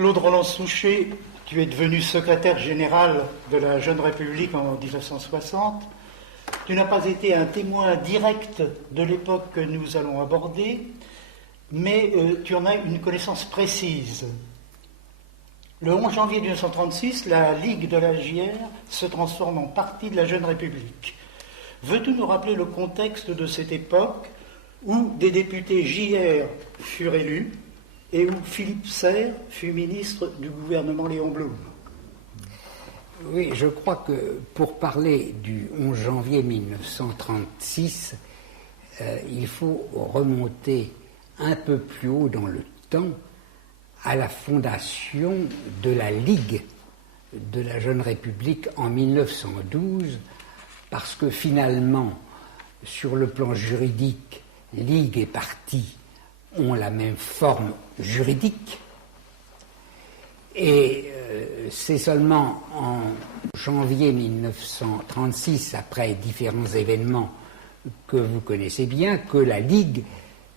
Claude Roland-Souchet, tu es devenu secrétaire général de la Jeune République en 1960. Tu n'as pas été un témoin direct de l'époque que nous allons aborder, mais tu en as une connaissance précise. Le 11 janvier 1936, la Ligue de la JR se transforme en parti de la Jeune République. Veux-tu nous rappeler le contexte de cette époque où des députés JR furent élus et où Philippe Serre fut ministre du gouvernement Léon Blum? Oui, je crois que pour parler du 11 janvier 1936, il faut remonter un peu plus haut dans le temps à la fondation de la Ligue de la Jeune République en 1912, parce que finalement, sur le plan juridique, Ligue et parti ont la même forme juridique, et c'est seulement en janvier 1936, après différents événements que vous connaissez bien, que la Ligue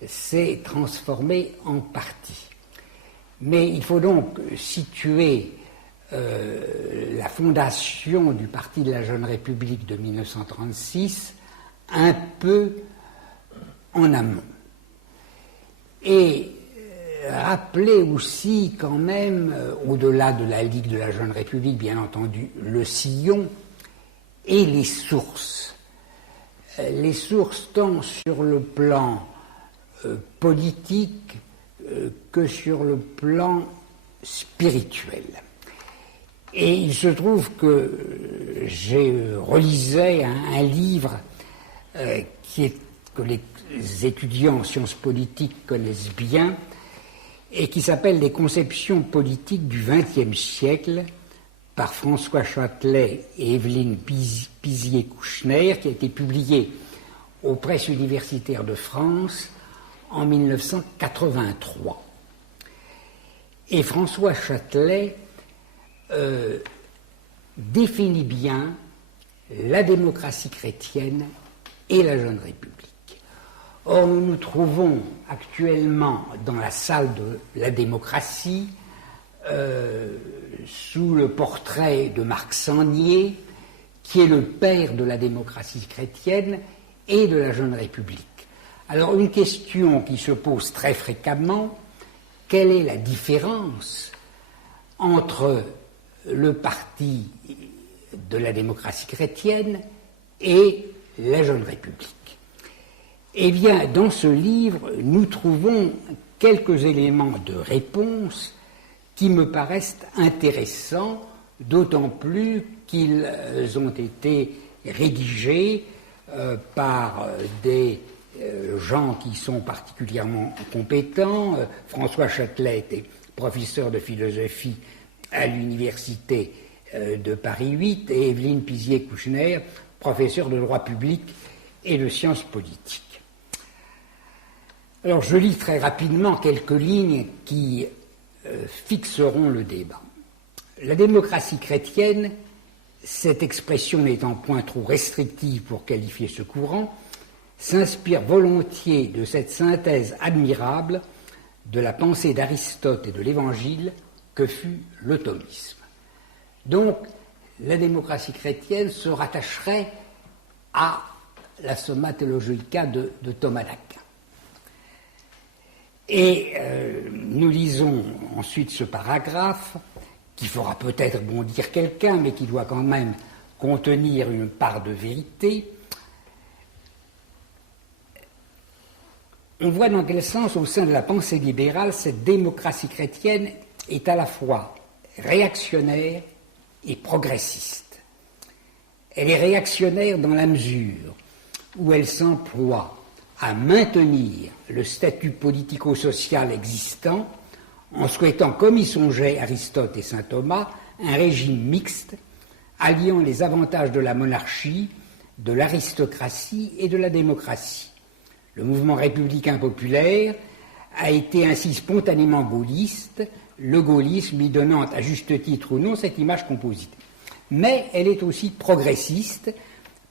s'est transformée en parti. Mais il faut donc situer la fondation du Parti de la Jeune République de 1936 un peu en amont. Et rappeler aussi quand même, au-delà de la Ligue de la Jeune République, bien entendu, le sillon et les sources. Les sources tant sur le plan politique que sur le plan spirituel. Et il se trouve que j'ai relisé un livre que les étudiants en sciences politiques connaissent bien et qui s'appelle « Les conceptions politiques du XXe siècle » par François Châtelet et Evelyne Pizier-Kouchner, qui a été publié aux Presses universitaires de France en 1983. Et François Châtelet définit bien la démocratie chrétienne et la Jeune République. Or, nous nous trouvons actuellement dans la salle de la démocratie, sous le portrait de Marc Sangnier, qui est le père de la démocratie chrétienne et de la Jeune République. Alors, une question qui se pose très fréquemment, quelle est la différence entre le parti de la démocratie chrétienne et la Jeune République? Eh bien, dans ce livre, nous trouvons quelques éléments de réponse qui me paraissent intéressants, d'autant plus qu'ils ont été rédigés par des gens qui sont particulièrement compétents. François Châtelet était professeur de philosophie à l'université de Paris 8 et Evelyne Pizier-Kouchner, professeure de droit public et de sciences politiques. Alors, je lis très rapidement quelques lignes qui fixeront le débat. La démocratie chrétienne, cette expression n'étant point trop restrictive pour qualifier ce courant, s'inspire volontiers de cette synthèse admirable de la pensée d'Aristote et de l'Évangile que fut le thomisme. Donc, la démocratie chrétienne se rattacherait à la Summa Theologica de Thomas d'Aquin. Et nous lisons ensuite ce paragraphe qui fera peut-être bondir quelqu'un, mais qui doit quand même contenir une part de vérité. On voit dans quel sens, au sein de la pensée libérale, cette démocratie chrétienne est à la fois réactionnaire et progressiste. Elle est réactionnaire dans la mesure où elle s'emploie à maintenir le statut politico-social existant en souhaitant, comme y songeaient Aristote et saint Thomas, un régime mixte alliant les avantages de la monarchie, de l'aristocratie et de la démocratie. Le mouvement républicain populaire a été ainsi spontanément gaulliste, le gaullisme lui donnant à juste titre ou non cette image composite. Mais elle est aussi progressiste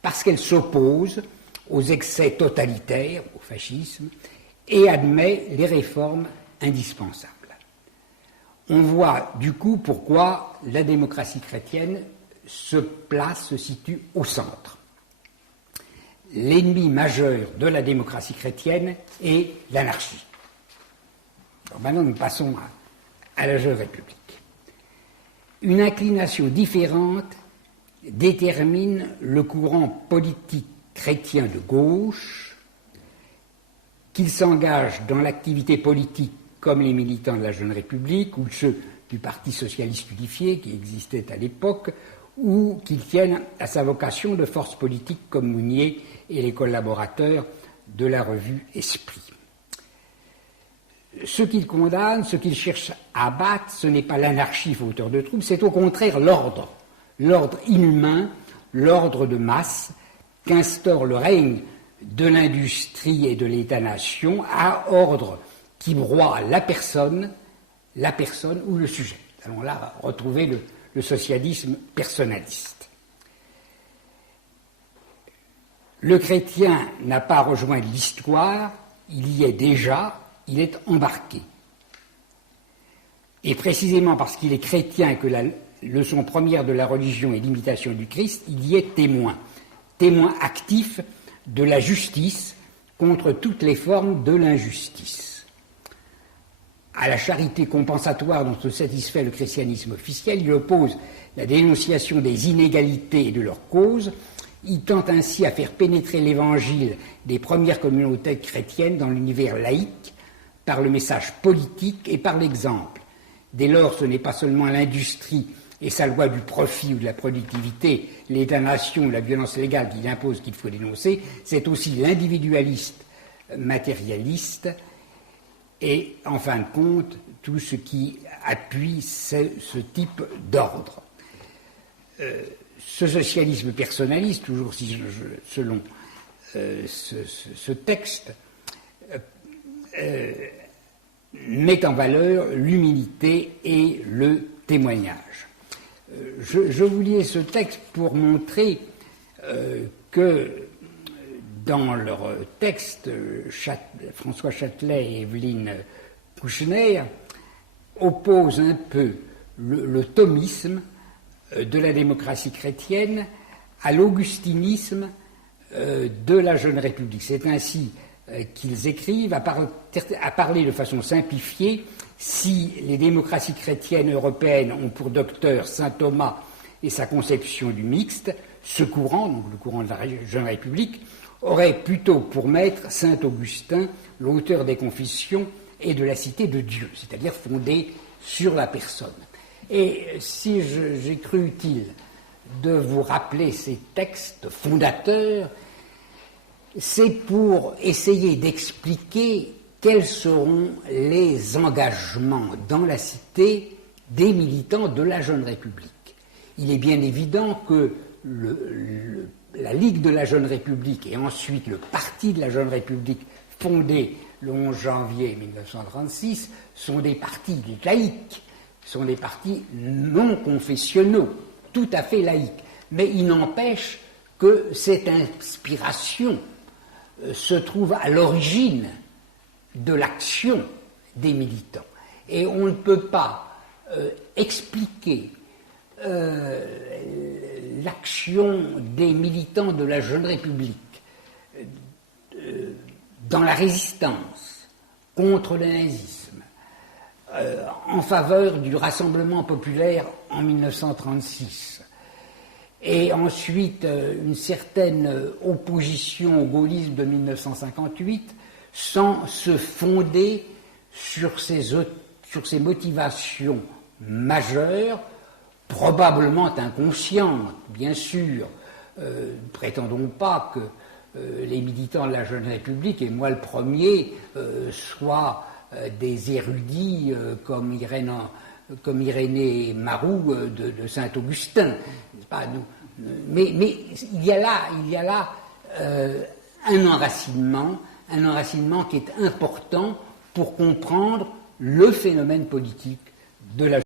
parce qu'elle s'oppose aux excès totalitaires, au fascisme, et admet les réformes indispensables. on voit du coup pourquoi la démocratie chrétienne se situe au centre. L'ennemi majeur de la démocratie chrétienne est l'anarchie. Alors maintenant, nous passons à la Jeune République. Une inclination différente détermine le courant politique chrétien de gauche, qu'il s'engage dans l'activité politique comme les militants de la Jeune République ou ceux du Parti socialiste unifié qui existait à l'époque, ou qu'ils tiennent à sa vocation de force politique comme Mounier et les collaborateurs de la revue Esprit. Ce qu'ils condamnent, ce qu'ils cherchent à abattre, ce n'est pas l'anarchie fauteur de troubles, c'est au contraire l'ordre inhumain, l'ordre de masse qu'instaure le règne de l'industrie et de l'État-nation, à ordre qui broie la personne ou le sujet. Allons là retrouver le socialisme personnaliste. Le chrétien n'a pas rejoint l'histoire, il y est déjà, il est embarqué. Et précisément parce qu'il est chrétien et que la leçon première de la religion est l'imitation du Christ, il y est témoin actif de la justice contre toutes les formes de l'injustice. À la charité compensatoire dont se satisfait le christianisme officiel, il oppose la dénonciation des inégalités et de leurs causes. Il tente ainsi à faire pénétrer l'évangile des premières communautés chrétiennes dans l'univers laïque par le message politique et par l'exemple. Dès lors, ce n'est pas seulement l'industrie et sa loi du profit ou de la productivité, l'État-nation ou la violence légale qui impose qu'il faut dénoncer, c'est aussi l'individualiste matérialiste et, en fin de compte, tout ce qui appuie ce type d'ordre. Ce socialisme personnaliste, toujours selon ce texte, met en valeur l'humilité et le témoignage. Je vous lis ce texte pour montrer que dans leur texte, François Châtelet et Evelyne Kouchner opposent un peu le thomisme de la démocratie chrétienne à l'augustinisme de la Jeune République. C'est ainsi qu'ils écrivent, à parler de façon simplifiée, si les démocraties chrétiennes européennes ont pour docteur saint Thomas et sa conception du mixte, ce courant, donc le courant de la Jeune République, aurait plutôt pour maître saint Augustin, l'auteur des Confessions et de la Cité de Dieu, c'est-à-dire fondé sur la personne. Et si j'ai cru utile de vous rappeler ces textes fondateurs, c'est pour essayer d'expliquer quels seront les engagements dans la cité des militants de la Jeune République. Il est bien évident que la Ligue de la Jeune République et ensuite le Parti de la Jeune République, fondé le 11 janvier 1936, sont des partis laïques, sont des partis non confessionnaux, tout à fait laïques. Mais il n'empêche que cette inspiration se trouve à l'origine de l'action des militants. Et on ne peut pas expliquer l'action des militants de la Jeune République dans la résistance contre le nazisme, en faveur du Rassemblement populaire en 1936, et ensuite une certaine opposition au gaullisme de 1958, sans se fonder sur ces motivations majeures, probablement inconscientes, bien sûr. Ne prétendons pas que les militants de la Jeune République, et moi le premier, soient des érudits comme Irénée Maroux de Saint-Augustin. Mais il y a là un enracinement qui est important pour comprendre le phénomène politique de la